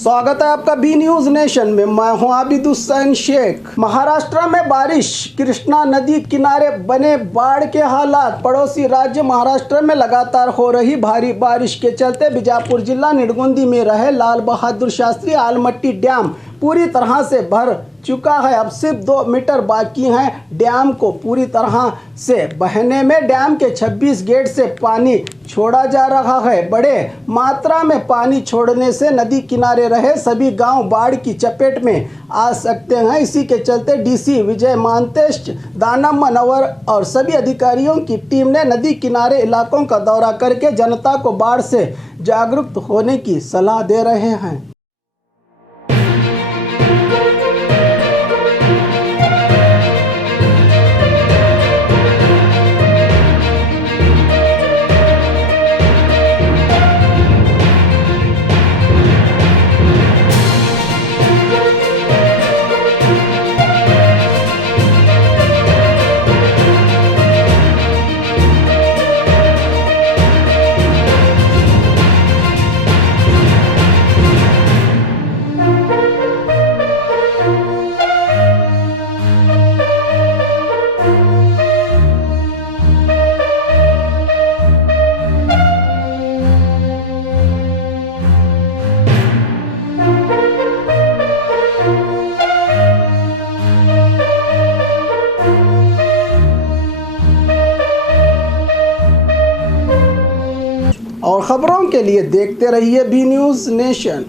स्वागत है आपका बी न्यूज नेशन में। मैं हूं आबिद हुसैन शेख। महाराष्ट्र में बारिश, कृष्णा नदी किनारे बने बाढ़ के हालात। पड़ोसी राज्य महाराष्ट्र में लगातार हो रही भारी बारिश के चलते बीजापुर जिला निडगुंदी में रहे लाल बहादुर शास्त्री आलमट्टी डैम पूरी तरह से भर चुका है। अब सिर्फ 2 मीटर बाकी हैं डैम को पूरी तरह से बहने में। डैम के 26 गेट से पानी छोड़ा जा रहा है। बड़े मात्रा में पानी छोड़ने से नदी किनारे रहे सभी गांव बाढ़ की चपेट में आ सकते हैं। इसी के चलते डीसी विजय मानतेश, दानम मनोवर और सभी अधिकारियों की टीम ने नदी किनारे इलाकों का दौरा करके जनता को बाढ़ से जागरूक होने की सलाह दे रहे हैं। और खबरों के लिए देखते रहिए बी न्यूज नेशन।